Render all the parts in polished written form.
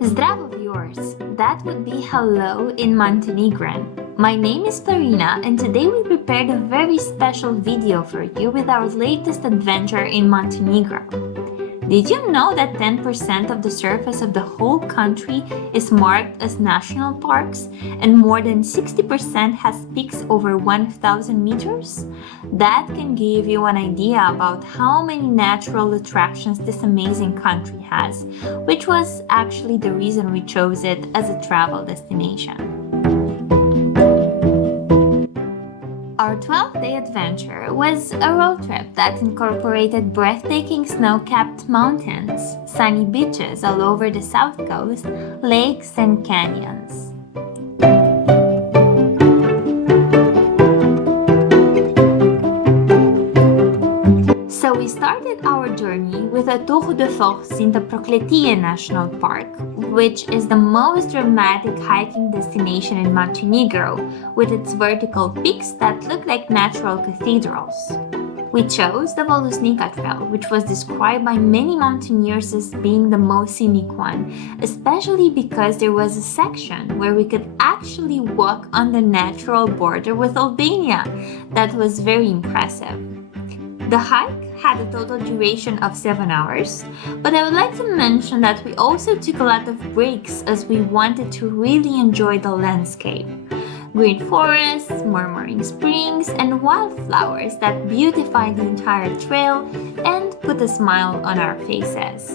Zdravo viewers, that would be hello in Montenegrin. My name is Farina and today we prepared a very special video for you with our latest adventure in Montenegro. Did you know that 10% of the surface of the whole country is marked as national parks and more than 60% has peaks over 1,000 meters? That can give you an idea about how many natural attractions this amazing country has, which was actually the reason we chose it as a travel destination. Our 12-day adventure was a road trip that incorporated breathtaking snow-capped mountains, sunny beaches all over the south coast, lakes and canyons. So we started our journey with a tour de force in the Prokletije National Park, which is the most dramatic hiking destination in Montenegro, with its vertical peaks that look like natural cathedrals. We chose the Volusia Trail, which was described by many mountaineers as being the most scenic one, especially because there was a section where we could actually walk on the natural border with Albania. That was very impressive. The hike had a total duration of 7 hours, but I would like to mention that we also took a lot of breaks as we wanted to really enjoy the landscape. Green forests, murmuring springs, and wildflowers that beautify the entire trail and put a smile on our faces.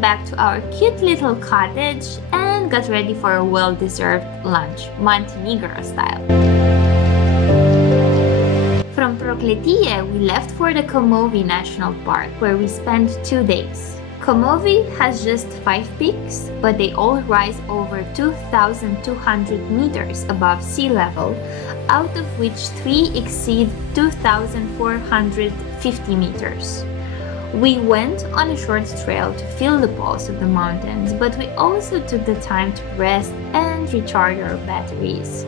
Back to our cute little cottage and got ready for a well-deserved lunch, Montenegro style. From Prokletije, we left for the Komovi National Park, where we spent 2 days. Komovi has just 5 peaks, but they all rise over 2,200 meters above sea level, out of which 3 exceed 2,450 meters. We went on a short trail to feel the pulse of the mountains, but we also took the time to rest and recharge our batteries.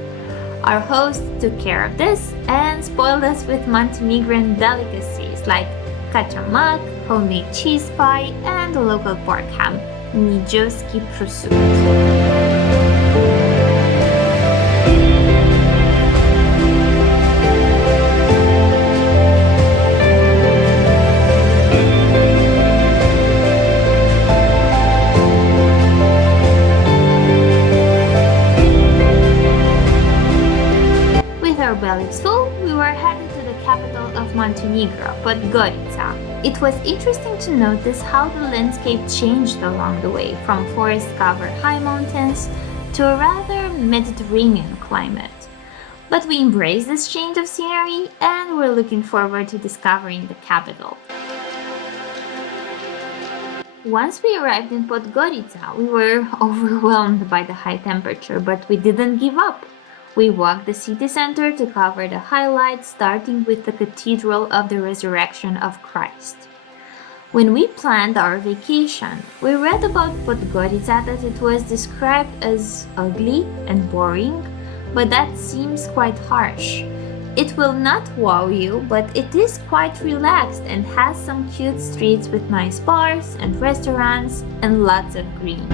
Our host took care of this and spoiled us with Montenegrin delicacies like kačamak, homemade cheese pie, and a local pork ham, nijovski prosciutto. Bellies full, we were headed to the capital of Montenegro, Podgorica. It was interesting to notice how the landscape changed along the way, from forest-covered high mountains to a rather Mediterranean climate. But we embraced this change of scenery and we're looking forward to discovering the capital. Once we arrived in Podgorica, we were overwhelmed by the high temperature, but we didn't give up. We walked the city center to cover the highlights, starting with the Cathedral of the Resurrection of Christ. When we planned our vacation, we read about Podgorica that it was described as ugly and boring, but that seems quite harsh. It will not wow you, but it is quite relaxed and has some cute streets with nice bars and restaurants and lots of green.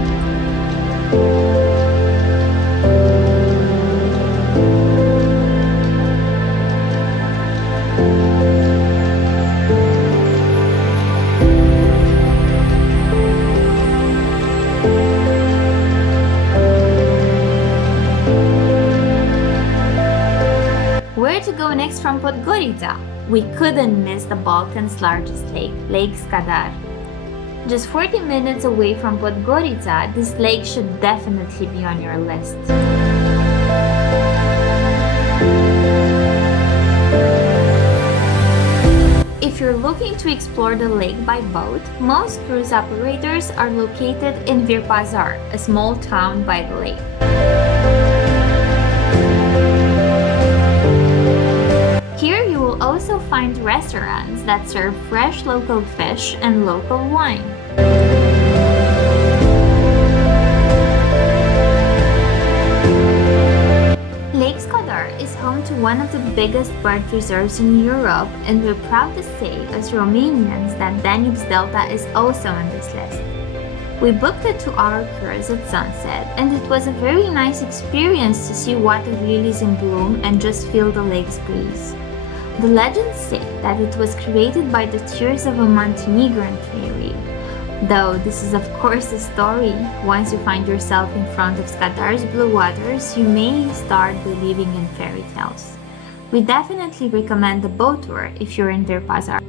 Where to go next from Podgorica? We couldn't miss the Balkans' largest lake, Lake Skadar. Just 40 minutes away from Podgorica, this lake should definitely be on your list. If you're looking to explore the lake by boat, most cruise operators are located in Virpazar, a small town by the lake. Here you will also find restaurants that serve fresh local fish and local wine. Lake Skadar is home to one of the biggest bird reserves in Europe, and we're proud to say as Romanians that Danube's Delta is also on this list. We booked a 2-hour cruise at sunset, and it was a very nice experience to see water lilies in bloom and just feel the lake's breeze. The legends say that it was created by the tears of a Montenegrin fairy. Though this is of course a story, once you find yourself in front of Skadar's blue waters, you may start believing in fairy tales. We definitely recommend the boat tour if you're in Virpazar.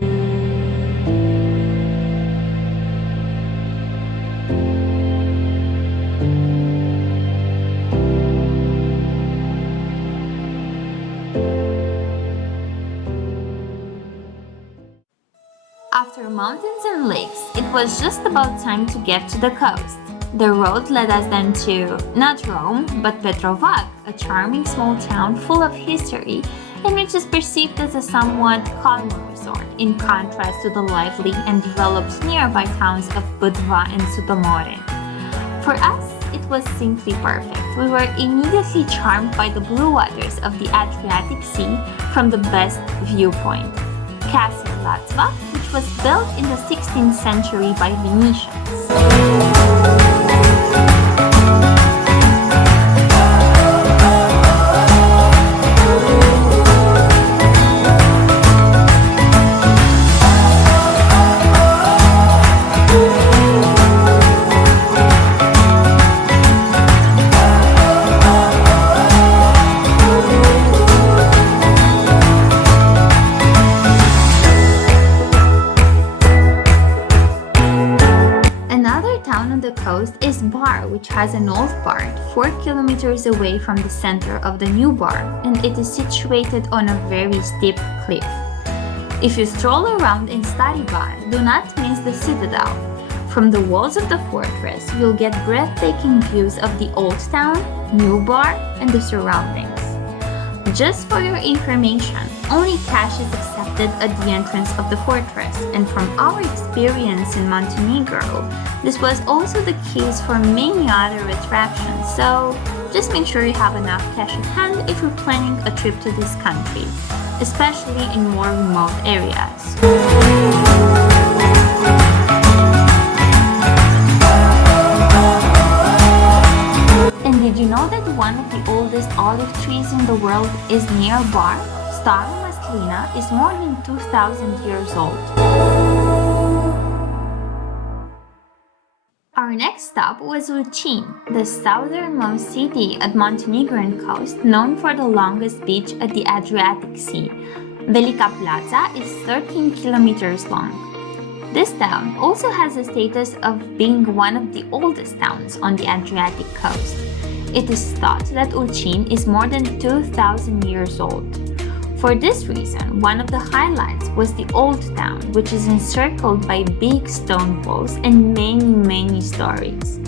After mountains and lakes, it was just about time to get to the coast. The road led us then to, not Rome, but Petrovac, a charming small town full of history and which is perceived as a somewhat calmer resort, in contrast to the lively and developed nearby towns of Budva and Sutomore. For us, it was simply perfect. We were immediately charmed by the blue waters of the Adriatic Sea from the best viewpoint, Castle Butwa, which was built in the 16th century by Venetians. Is Bar, which has an old part 4 kilometers away from the center of the new bar, and it is situated on a very steep cliff. If you stroll around in Stari Bar, do not miss the citadel. From the walls of the fortress, you'll get breathtaking views of the old town, new bar, and the surroundings. Just for your information, only cash is accepted at the entrance of the fortress, and from our experience in Montenegro, this was also the case for many other attractions, so just make sure you have enough cash at hand if you're planning a trip to this country, especially in more remote areas. And did you know that one of the oldest olive trees in the world is near Bar? Stara Maslina is more than 2,000 years old. Our next stop was Ulcinj, the southernmost city at Montenegrin coast, known for the longest beach at the Adriatic Sea. Velika Plaza is 13 kilometers long. This town also has the status of being one of the oldest towns on the Adriatic coast. It is thought that Ulcinj is more than 2,000 years old. For this reason, one of the highlights was the old town, which is encircled by big stone walls and many stories.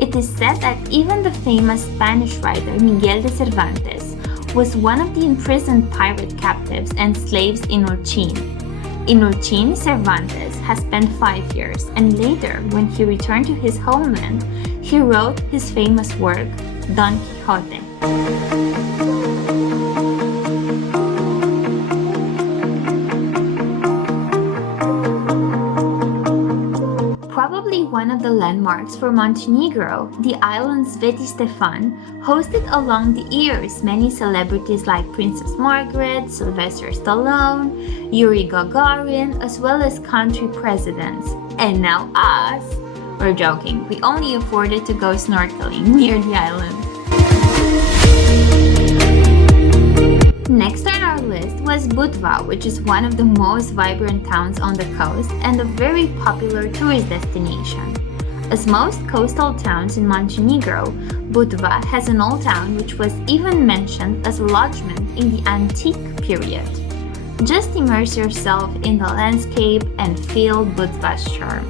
It is said that even the famous Spanish writer Miguel de Cervantes was one of the imprisoned pirate captives and slaves in Ulcinj. In Ulcinj, Cervantes has spent 5 years, and later, when he returned to his homeland, he wrote his famous work, Don Quixote. Probably one of the landmarks for Montenegro, the island Sveti Stefan hosted along the years many celebrities like Princess Margaret, Sylvester Stallone, Yuri Gagarin, as well as country presidents. And now us! We're joking, we only afforded to go snorkeling near the island. Next on our list was Budva, which is one of the most vibrant towns on the coast and a very popular tourist destination. As most coastal towns in Montenegro, Budva has an old town which was even mentioned as a lodgment in the antique period. Just immerse yourself in the landscape and feel Budva's charm.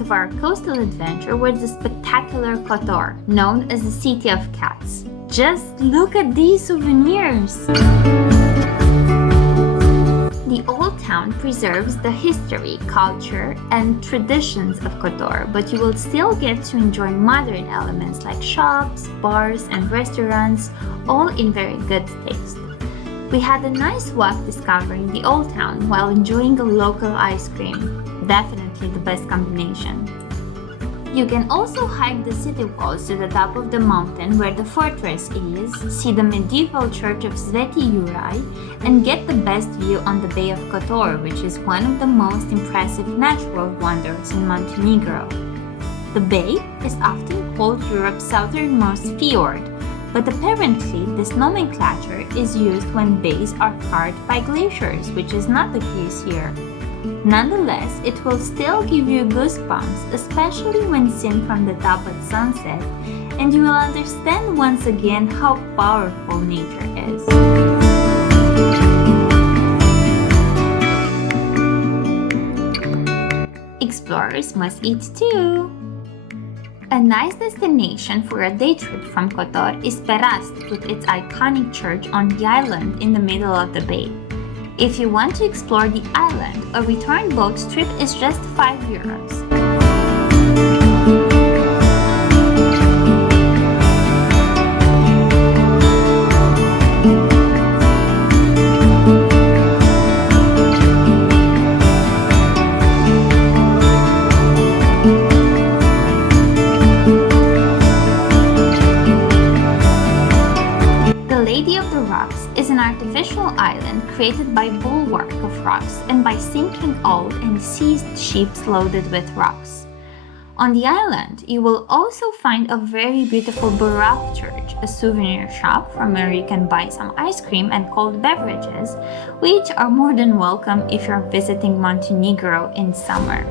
Of our coastal adventure was the spectacular Kotor, known as the City of Cats. Just look at these souvenirs! The old town preserves the history, culture, and traditions of Kotor, but you will still get to enjoy modern elements like shops, bars, and restaurants, all in very good taste. We had a nice walk discovering the old town while enjoying a local ice cream. Definitely the best combination. You can also hike the city walls to the top of the mountain where the fortress is, see the medieval church of Sveti Stefan, and get the best view on the Bay of Kotor, which is one of the most impressive natural wonders in Montenegro. The bay is often called Europe's southernmost fjord, but apparently this nomenclature is used when bays are carved by glaciers, which is not the case here. Nonetheless, it will still give you goosebumps, especially when seen from the top at sunset, and you will understand once again how powerful nature is. Explorers must eat too! A nice destination for a day trip from Kotor is Perast, with its iconic church on the island in the middle of the bay. If you want to explore the island, a return boat trip is just €5. Is an artificial island created by bulwark of rocks and by sinking old and seized ships loaded with rocks. On the island, you will also find a very beautiful Baroque church, a souvenir shop from where you can buy some ice cream and cold beverages, which are more than welcome if you're visiting Montenegro in summer.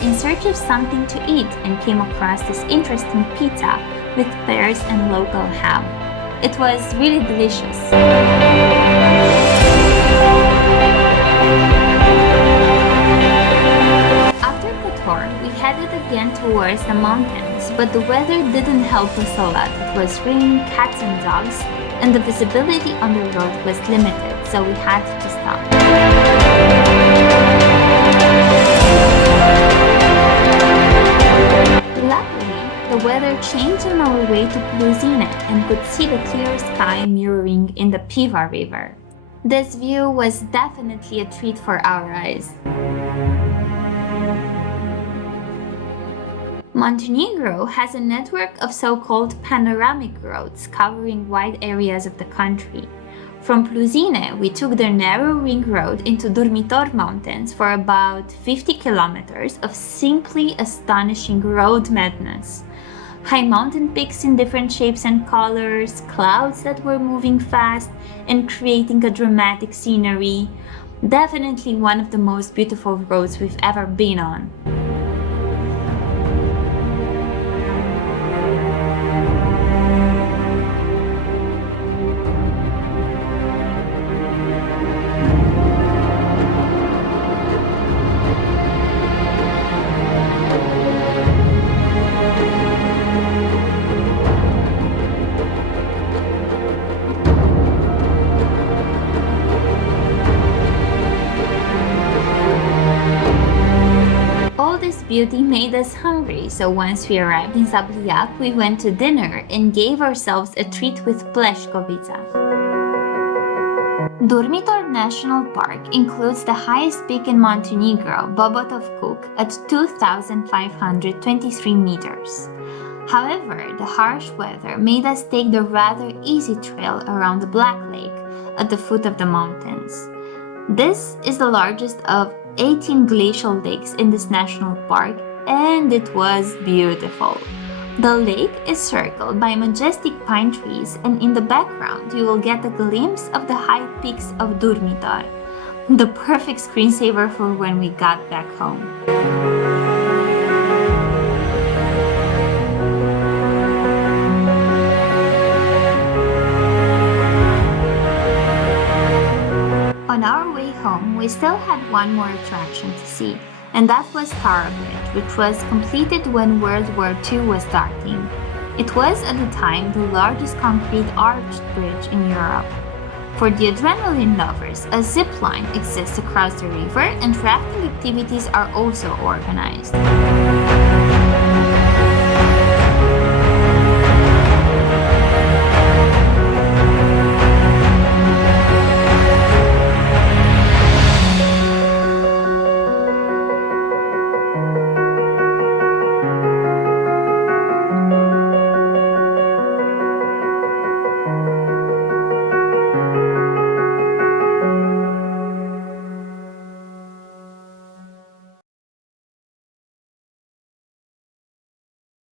In search of something to eat and came across this interesting pizza with pears and local ham. It was really delicious. After Kotor, we headed again towards the mountains, but the weather didn't help us a lot. It was raining cats and dogs, and the visibility on the road was limited, so we had to stop. Luckily, the weather changed on our way to Plužine and could see the clear sky mirroring in the Piva river. This view was definitely a treat for our eyes. Montenegro has a network of so-called panoramic roads covering wide areas of the country. From Plužine, we took the narrow ring road into Durmitor Mountains for about 50 kilometers of simply astonishing road madness. High mountain peaks in different shapes and colors, clouds that were moving fast and creating a dramatic scenery. Definitely one of the most beautiful roads we've ever been on. Beauty made us hungry, so once we arrived in Zabliak, we went to dinner and gave ourselves a treat with Pleškovica. Durmitor National Park includes the highest peak in Montenegro, Bobotov Kuk, at 2,523 meters. However, the harsh weather made us take the rather easy trail around the Black Lake at the foot of the mountains. This is the largest of 18 glacial lakes in this national park, and it was beautiful. The lake is circled by majestic pine trees, and in the background you will get a glimpse of the high peaks of Durmitor, the perfect screensaver for when we got back home. On our way home, we still had one more attraction to see, and that was Stara Bridge, which was completed when World War II was starting. It was at the time the largest concrete arched bridge in Europe. For the adrenaline lovers, a zip line exists across the river and rafting activities are also organized.